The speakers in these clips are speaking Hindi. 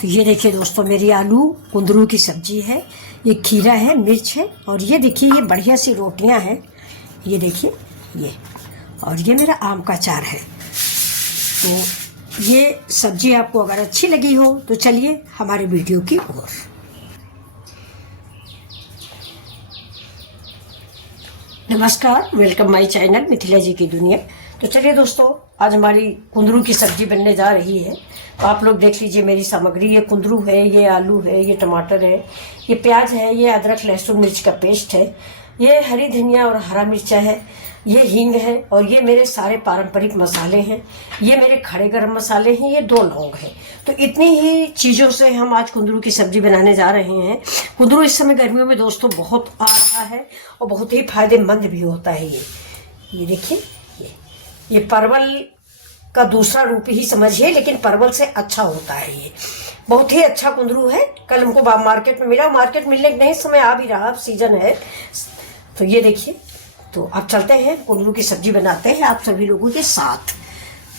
तो ये देखिए दोस्तों, मेरी आलू कुंदरू की सब्जी है, ये खीरा है, मिर्च है, और ये देखिए ये बढ़िया सी रोटियां हैं, ये देखिए ये, और ये मेरा आम का अचार है। तो ये सब्जी आपको अगर अच्छी लगी हो तो चलिए हमारे वीडियो की ओर। नमस्कार, वेलकम माय चैनल मिथिला जी की दुनिया। तो चलिए दोस्तों, आज हमारी कुंदरू की सब्जी बनने जा रही है। तो आप लोग देख लीजिए मेरी सामग्री। ये कुंदरू है, ये आलू है, ये टमाटर है, ये प्याज है, ये अदरक लहसुन मिर्च का पेस्ट है, ये हरी धनिया और हरा मिर्चा है, ये हींग है, और ये मेरे सारे पारंपरिक मसाले हैं, ये मेरे खड़े गरम मसाले हैं, ये 2 लौंग हैं। तो इतनी ही चीज़ों से हम आज कुंदरू की सब्जी बनाने जा रहे हैं। कुंदरू इस समय गर्मियों में दोस्तों बहुत आ रहा है और बहुत ही फायदेमंद भी होता है। ये देखिए, ये परवल का दूसरा रूप ही समझिए, लेकिन परवल से अच्छा होता है। ये बहुत ही अच्छा कुंदरू है। कल हमको मार्केट में मिला, मार्केट मिलने नहीं, समय आ भी रहा, सीजन है। तो ये देखिए, तो अब चलते हैं कुंदरू की सब्जी बनाते हैं आप सभी लोगों के साथ।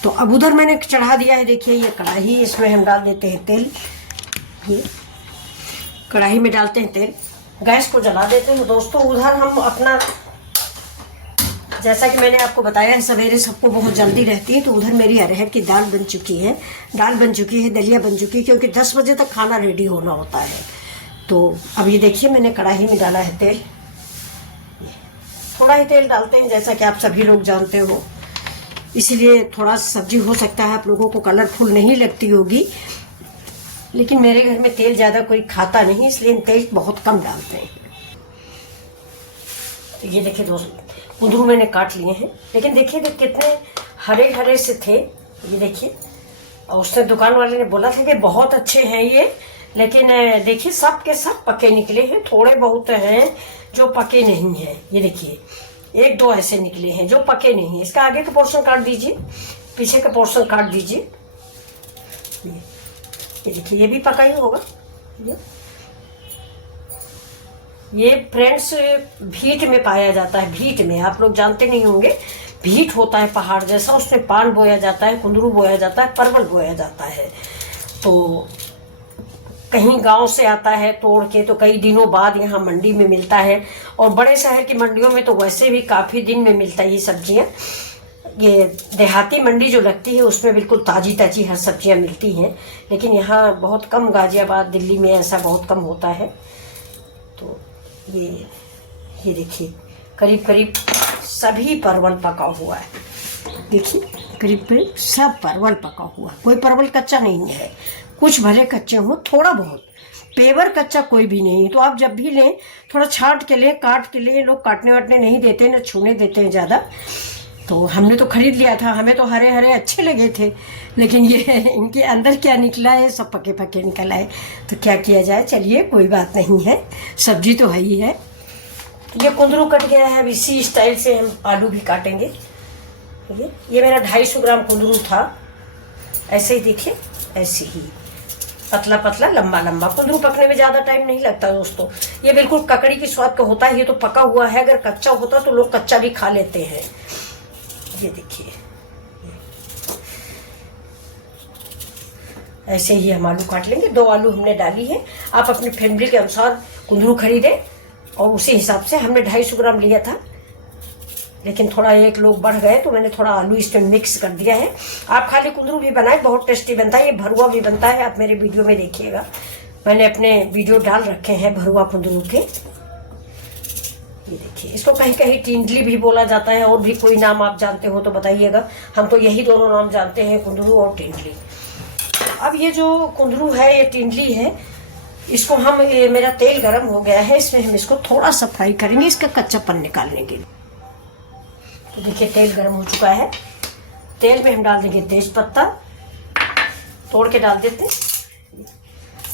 तो अब उधर मैंने चढ़ा दिया है, देखिए ये कढ़ाई, इसमें हम डाल देते हैं तेल। ये कढ़ाई में डालते हैं तेल, गैस को जला देते हैं दोस्तों। उधर हम अपना, जैसा कि मैंने आपको बताया है, सवेरे सबको बहुत जल्दी रहती है। तो उधर मेरी अरहर की दाल बन चुकी है, दलिया बन चुकी है, क्योंकि 10 बजे तक खाना रेडी होना होता है। तो अब ये देखिए, मैंने कढ़ाई में डाला है तेल। थोड़ा ही तेल डालते हैं, जैसा कि आप सभी लोग जानते हो, इसीलिए थोड़ा सब्जी हो सकता है आप लोगों को कलरफुल नहीं लगती होगी, लेकिन मेरे घर में तेल ज़्यादा कोई खाता नहीं, इसलिए तेल बहुत कम डालते हैं। तो ये देखिए दोस्तों, कुंदरू मैंने काट लिए हैं, लेकिन देखिए कितने हरे हरे से थे। ये देखिए, और उसने दुकान वाले ने बोला था कि बहुत अच्छे हैं ये, लेकिन देखिए सब के सब पके निकले हैं। थोड़े बहुत हैं जो पके नहीं हैं। ये देखिए 1-2 ऐसे निकले हैं जो पके नहीं हैं। इसका आगे का पोर्शन काट दीजिए, पीछे का पोर्शन काट दीजिए। ये देखिए, ये भी पका ही होगा। ये फ्रेंड्स भीट में पाया जाता है। भीट में, आप लोग जानते नहीं होंगे, भीट होता है पहाड़ जैसा, उसमें पान बोया जाता है, कुंदरू बोया जाता है, परवल बोया जाता है। तो कहीं गांव से आता है तोड़ के, तो कई दिनों बाद यहाँ मंडी में मिलता है, और बड़े शहर की मंडियों में तो वैसे भी काफ़ी दिन में मिलता है ये सब्जियाँ। ये देहाती मंडी जो लगती है उसमें बिल्कुल ताज़ी ताज़ी हर सब्जियाँ मिलती हैं, लेकिन यहाँ बहुत कम, गाजियाबाद दिल्ली में ऐसा बहुत कम होता है। तो ये देखिए, करीब करीब सभी परवल पका हुआ है। देखिए करीब करीब सब परवल पका हुआ, कोई परवल कच्चा नहीं है। कुछ भले कच्चे हों, थोड़ा बहुत, पेवर कच्चा कोई भी नहीं। तो आप जब भी लें थोड़ा छांट के लें, काट के लें। लोग काटने वाटने नहीं देते, न छूने देते हैं ज़्यादा। तो हमने तो खरीद लिया था, हमें तो हरे हरे अच्छे लगे थे, लेकिन ये इनके अंदर क्या निकला है, सब पके पके निकला है। तो क्या किया जाए, चलिए कोई बात नहीं है, सब्जी तो है ही है। ये कुंदरू कट गया है, अब इसी स्टाइल से हम आलू भी काटेंगे। ये मेरा 250 ग्राम कुंदरू था। ऐसे ही देखिए, ऐसे ही पतला पतला, लंबा लंबा। कुंदरू पकने में ज़्यादा टाइम नहीं लगता दोस्तों। ये बिल्कुल ककड़ी की स्वाद का होता है। ये तो पका हुआ है, अगर कच्चा होता तो लोग कच्चा भी खा लेते हैं। ये देखिए, ऐसे ही हम आलू काट लेंगे। 2 आलू हमने डाली है। आप अपनी फैमिली के अनुसार कुंदरू खरीदें, और उसी हिसाब से हमने 250 ग्राम लिया था, लेकिन थोड़ा एक लोग बढ़ गए तो मैंने थोड़ा आलू इसमें मिक्स कर दिया है। आप खाली कुंदरू भी बनाए, बहुत टेस्टी बनता है। ये भरुआ भी बनता है, आप मेरे वीडियो में देखिएगा, मैंने अपने वीडियो डाल रखे हैं भरुआ कुंदरू के। ये देखिए, इसको कहीं कहीं टिंडली भी बोला जाता है, और भी कोई नाम आप जानते हो तो बताइएगा। हम तो यही दोनों नाम जानते हैं, कुंदरू और टिंडली। अब ये जो कुंदरू है, ये टिंडली है, इसको हम, मेरा तेल गर्म हो गया है, इसमें हम इसको थोड़ा सा फ्राई करेंगे, इसका कच्चापन निकालने के लिए। तो देखिए तेल गर्म हो चुका है। तेल में हम डाल देंगे तेज पत्ता, तोड़ के डाल देते हैं।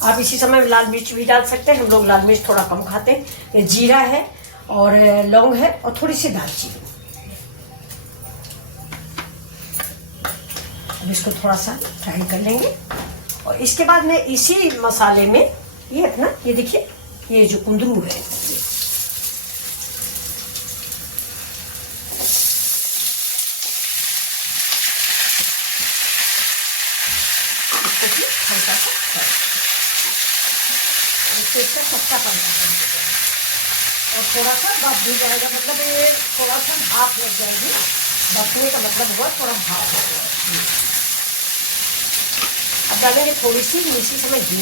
आप इसी समय लाल मिर्च भी डाल सकते हैं, हम लोग लाल मिर्च थोड़ा कम खाते हैं। ये जीरा है, और लौंग है, और थोड़ी सी दालचीनी। अब इसको थोड़ा सा फ्राई कर लेंगे, और इसके बाद में इसी मसाले में ये अपना, ये देखिए, ये जो कुंदरू है, हल्का सा ढक्कन लगा देंगे और थोड़ा सा बच भी जाएगा, मतलब ये थोड़ा सा भाप लग जाएगी। बचने का मतलब हुआ थोड़ा भाप हो जाएगा। अब डालेंगे थोड़ी सी इसी समय घी।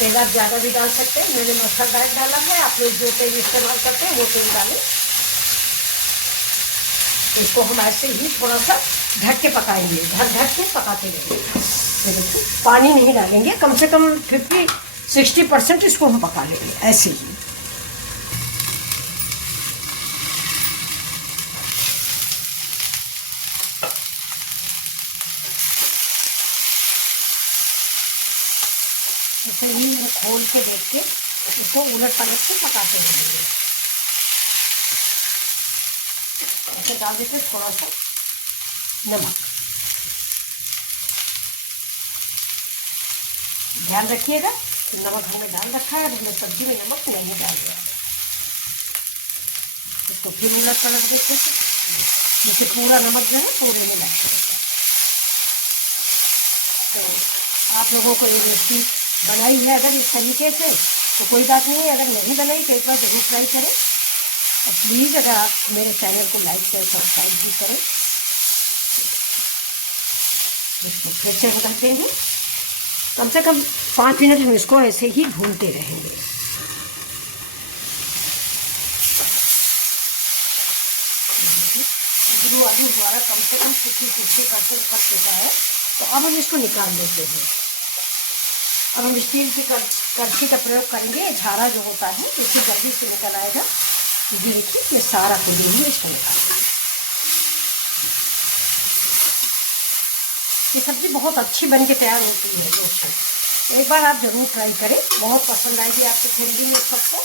तेल आप ज़्यादा भी डाल सकते हैं, मैंने मस्टर्ड ऑयल डाला है, आप लोग जो तेल इस्तेमाल करते हैं वो तेल डालें। इसको हम ऐसे ही थोड़ा सा ढक के पकाएंगे, ढक के पकाते रहेंगे। देखिए पानी नहीं डालेंगे, कम से कम 50-60% इसको हम पका लेंगे ऐसे ही। ऐसे ही खोल के देख के इसको उलट पलट के पकाते रहेंगे। ऐसे डाल देते थोड़ा सा नमक, ध्यान रखिएगा नमक हमने डाल रखा है, हमने सब्जी में नमक नहीं डाल दिया। इसको फिर उलट पलट देते हैं, जैसे पूरा नमक जो है पूरे में डाल देते हैं। तो आप लोगों को ये रेसिपी बनाई है अगर इस तरीके से तो कोई बात नहीं है, अगर नहीं बनाई तो एक बार जरूर ट्राई करें। और प्लीज़ अगर आप मेरे चैनल को लाइक करें, सब्सक्राइब भी करें। इसको फिर से ढक देंगे, कम से कम 5 मिनट हम इसको ऐसे ही भूनते रहेंगे। आलू हमारा कम से कम 50-50 करके निकल चुका है। तो अब हम इसको निकाल लेते हैं। अब हम स्टील की कड़छी का प्रयोग करेंगे, झाड़ा जो होता है इससे जल्दी से निकल आएगा। ये देखिए ये सारा कुंदरू है, इसको निकाल। ये सब्ज़ी बहुत अच्छी बन के तैयार होती है दोस्तों, एक बार आप ज़रूर ट्राई करें, बहुत पसंद आएगी आपकी फैमिली में सबको।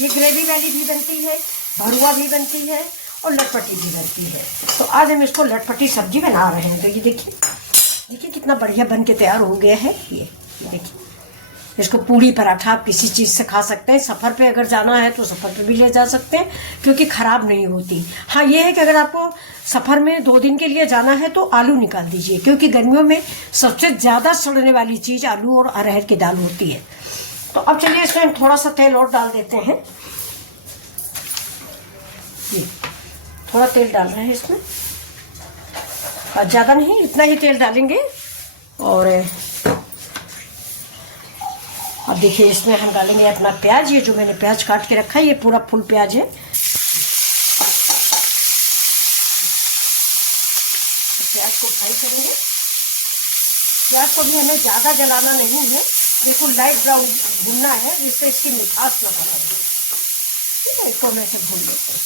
ये ग्रेवी वाली भी बनती है, भरुआ भी बनती है और लटपटी भी बनती है। तो आज हम इसको लटपटी सब्जी बना रहे हैं। तो ये देखिए कितना बढ़िया बन के तैयार हो गया है। ये देखिए, इसको पूड़ी पराठा आप किसी चीज़ से खा सकते हैं। सफ़र पे अगर जाना है तो सफ़र पे भी ले जा सकते हैं क्योंकि ख़राब नहीं होती। हाँ ये है कि अगर आपको सफ़र में 2 दिन के लिए जाना है तो आलू निकाल दीजिए, क्योंकि गर्मियों में सबसे ज़्यादा सड़ने वाली चीज़ आलू और अरहर की दाल होती है। तो अब चलिए इसमें थोड़ा सा तेल और डाल देते हैं। ये थोड़ा तेल डाल रहे हैं इसमें, और ज़्यादा नहीं, इतना ही तेल डालेंगे। और अब देखिए इसमें हम डालेंगे अपना प्याज। ये जो मैंने प्याज काट के रखा है ये पूरा फुल प्याज है। प्याज को फ्राई करेंगे। प्याज को भी हमें ज़्यादा जलाना नहीं है, बिल्कुल लाइट ब्राउन भूनना है जिससे इसकी मिठास ना पकड़े। ठीक है, इसको हम ऐसे भून लेते हैं।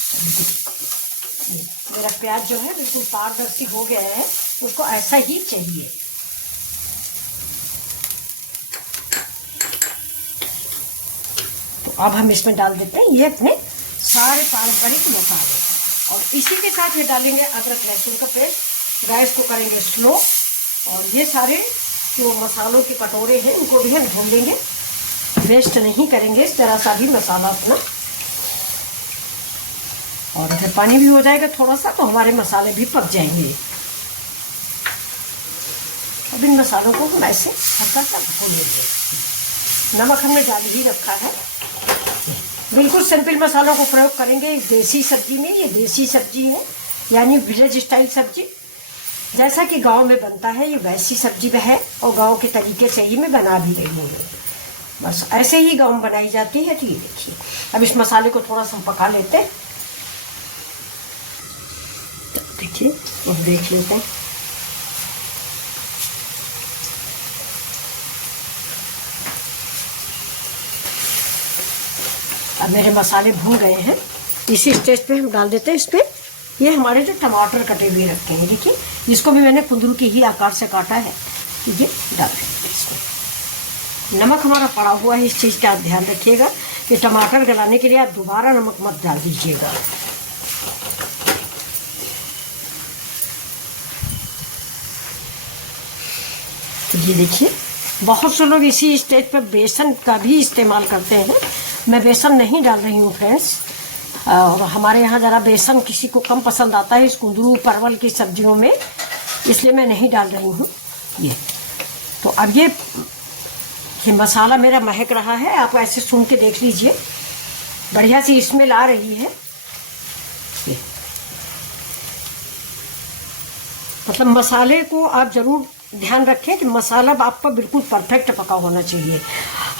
मेरा प्याज जो है बिल्कुल पारदर्शी हो गया है, उसको ऐसा ही चाहिए। तो अब हम इसमें डाल देते हैं ये अपने सारे पारंपरिक मसाले, और इसी के साथ ये डालेंगे अदरक लहसुन का पेस्ट। गैस को करेंगे स्लो, और ये सारे जो मसालों के कटोरे हैं उनको भी हम धो लेंगे, वेस्ट नहीं करेंगे जरा सा भी मसाला अपना। और अगर पानी भी हो जाएगा थोड़ा सा तो हमारे मसाले भी पक जाएंगे। अब इन मसालों को हम ऐसे हल्का सा भून लेंगे। नमक हमने डाल ही रखा है। बिल्कुल सिंपल मसालों को प्रयोग करेंगे इस देसी सब्जी में। ये देसी सब्जी है, यानी विलेज स्टाइल सब्जी, जैसा कि गांव में बनता है ये वैसी सब्जी है, और गांव के तरीके से ही मैं बना भी रही हूँ। बस ऐसे ही गांव में बनाई जाती है। तो ये देखिए अब इस मसाले को थोड़ा सा पका लेते हैं। देखिए अब देख लेते हैं। अब मेरे मसाले भून गए हैं। इसी स्टेज पे हम डाल देते हैं इसमें ये हमारे जो टमाटर कटे हुए रखे हैं। देखिए इसको भी मैंने कुंदरू के ही आकार से काटा है। ये डाल देंगे इसमें। नमक हमारा पड़ा हुआ है, इस चीज़ का आप ध्यान रखिएगा कि टमाटर गलाने के लिए आप दोबारा नमक मत डाल दीजिएगा। ये देखिए बहुत से लोग इसी स्टेज पर बेसन का भी इस्तेमाल करते हैं। मैं बेसन नहीं डाल रही हूँ फ्रेंड्स, और हमारे यहाँ ज़रा बेसन किसी को कम पसंद आता है इस कुंदरू परवल की सब्जियों में, इसलिए मैं नहीं डाल रही हूँ ये। तो अब ये मसाला मेरा महक रहा है, आप ऐसे सूंघ के देख लीजिए, बढ़िया सी स्मेल आ रही है। ये मतलब मसाले को आप ज़रूर ध्यान रखें कि मसाला आपका बिल्कुल परफेक्ट पका होना चाहिए।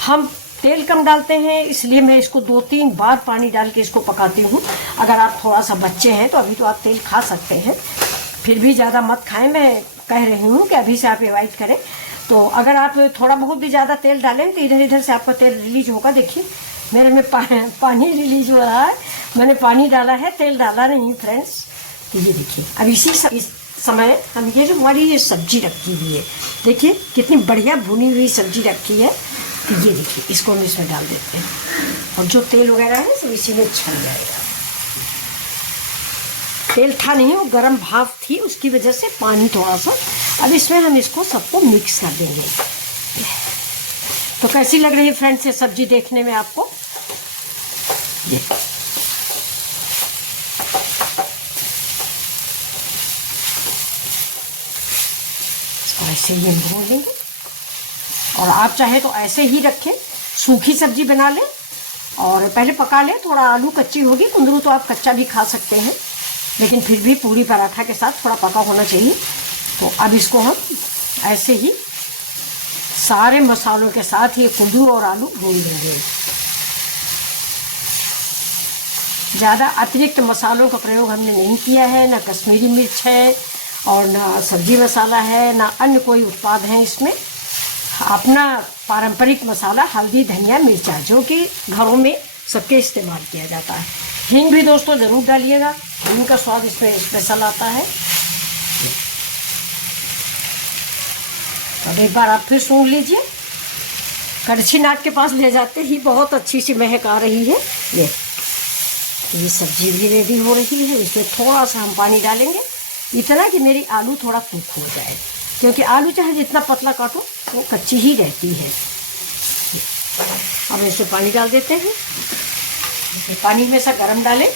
हम तेल कम डालते हैं इसलिए मैं इसको 2-3 बार पानी डाल के इसको पकाती हूँ। अगर आप थोड़ा सा बच्चे हैं तो अभी तो आप तेल खा सकते हैं, फिर भी ज़्यादा मत खाएं। मैं कह रही हूँ कि अभी से आप अवॉइड करें। तो अगर आप थोड़ा बहुत भी ज़्यादा तेल डालें तो इधर इधर से आपका तेल रिलीज होगा। देखिए मेरे में पानी रिलीज हो रहा है, मैंने पानी डाला है, तेल डाला नहीं फ्रेंड्स। तो ये देखिए अब इस समय हम ये जो हमारी ये सब्जी रखी हुई है, देखिए कितनी बढ़िया भुनी हुई सब्जी रखी है। तो ये देखिए इसको हम इसमें डाल देते हैं और जो तेल वगैरह है सब इसी में छन जाएगा। तेल था नहीं, वो गर्म भाप थी, उसकी वजह से पानी थोड़ा सा। अब इसमें हम इसको सबको मिक्स कर देंगे। तो कैसी लग रही है फ्रेंड्स ये सब्जी देखने में आपको? ये ऐसे ही हम भून लेंगे। और आप चाहे तो ऐसे ही रखें, सूखी सब्जी बना लें और पहले पका लें। थोड़ा आलू कच्ची होगी, कुंदरू तो आप कच्चा भी खा सकते हैं, लेकिन फिर भी पूरी पराठा के साथ थोड़ा पका होना चाहिए। तो अब इसको हम ऐसे ही सारे मसालों के साथ ये कुंदरू और आलू भून लेंगे। ज़्यादा अतिरिक्त मसालों का प्रयोग हमने नहीं किया है, ना कश्मीरी मिर्च है और ना सब्जी मसाला है, ना अन्य कोई उत्पाद हैं इसमें। अपना पारंपरिक मसाला हल्दी, धनिया, मिर्चा, जो कि घरों में सबके इस्तेमाल किया जाता है। हींग भी दोस्तों ज़रूर डालिएगा, हींग का स्वाद इसमें स्पेशल आता है। और एक बार आप फिर सूंघ लीजिए, कड़छी नाक के पास ले जाते ही बहुत अच्छी सी महक आ रही है। ये सब्जी भी रेडी हो रही है। इसमें थोड़ा सा हम पानी डालेंगे, इतना कि मेरी आलू थोड़ा कुक हो जाए, क्योंकि आलू चाहे जितना पतला काटो वो कच्ची ही रहती है। अब इसमें पानी डाल देते हैं। पानी हमेशा गर्म डालें।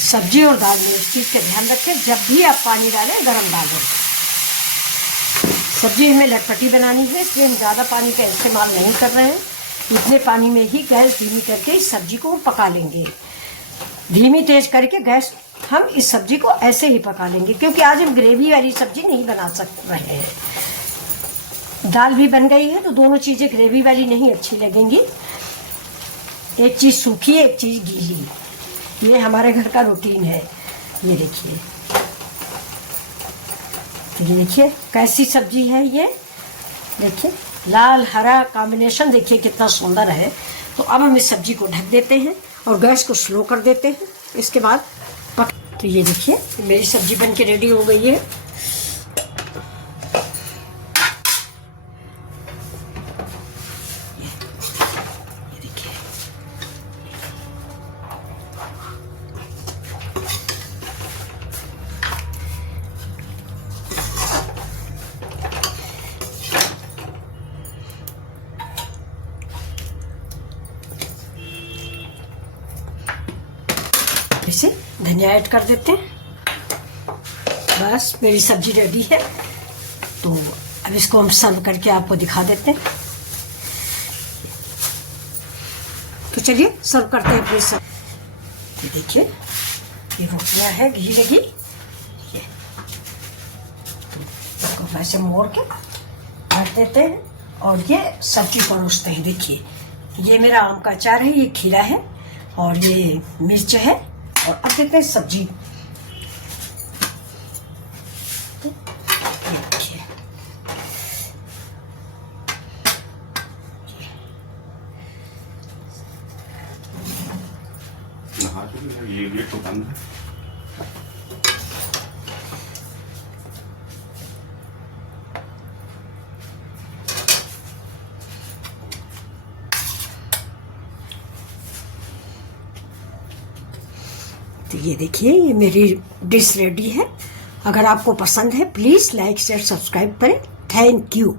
सब्जी और दाल में इस चीज़ का ध्यान रखें, जब भी आप पानी डालें गर्म डालें। सब्जी हमें लटपटी बनानी है, इसलिए हम ज़्यादा पानी का इस्तेमाल नहीं कर रहे हैं। इतने पानी में ही गैस धीमी करके इस सब्जी को पका लेंगे। धीमी तेज करके गैस हम इस सब्जी को ऐसे ही पका लेंगे, क्योंकि आज हम ग्रेवी वाली सब्जी नहीं बना रहे हैं। दाल भी बन गई है तो दोनों चीज़ें ग्रेवी वाली नहीं अच्छी लगेंगी। एक चीज़ सूखी, एक चीज़ गीली, ये हमारे घर का रूटीन है। ये देखिए, ये देखिए कैसी सब्जी है ये। देखिए लाल हरा कॉम्बिनेशन देखिए कितना सुंदर है। तो अब हम इस सब्जी को ढक देते हैं और गैस को स्लो कर देते हैं। इसके बाद तो ये देखिए मेरी सब्जी बन के रेडी हो गई है। ये देखिए इसे धनिया ऐड कर देते हैं। बस मेरी सब्जी रेडी है। तो अब इसको हम सर्व करके आपको दिखा देते हैं। तो चलिए सर्व करते हैं अपनी सब्जी। देखिए ये रोटियां है घी लगी, ये इसको वैसे मोड़ के रख देते हैं और ये सब्जी परोसते हैं। देखिए ये मेरा आम का अचार है, ये खीरा है और ये मिर्च है। और अब देखते हैं सब्जी। ये गेट तो बंद है। तो ये देखिए ये मेरी डिश रेडी है। अगर आपको पसंद है प्लीज़ लाइक शेयर सब्सक्राइब करें। Thank you.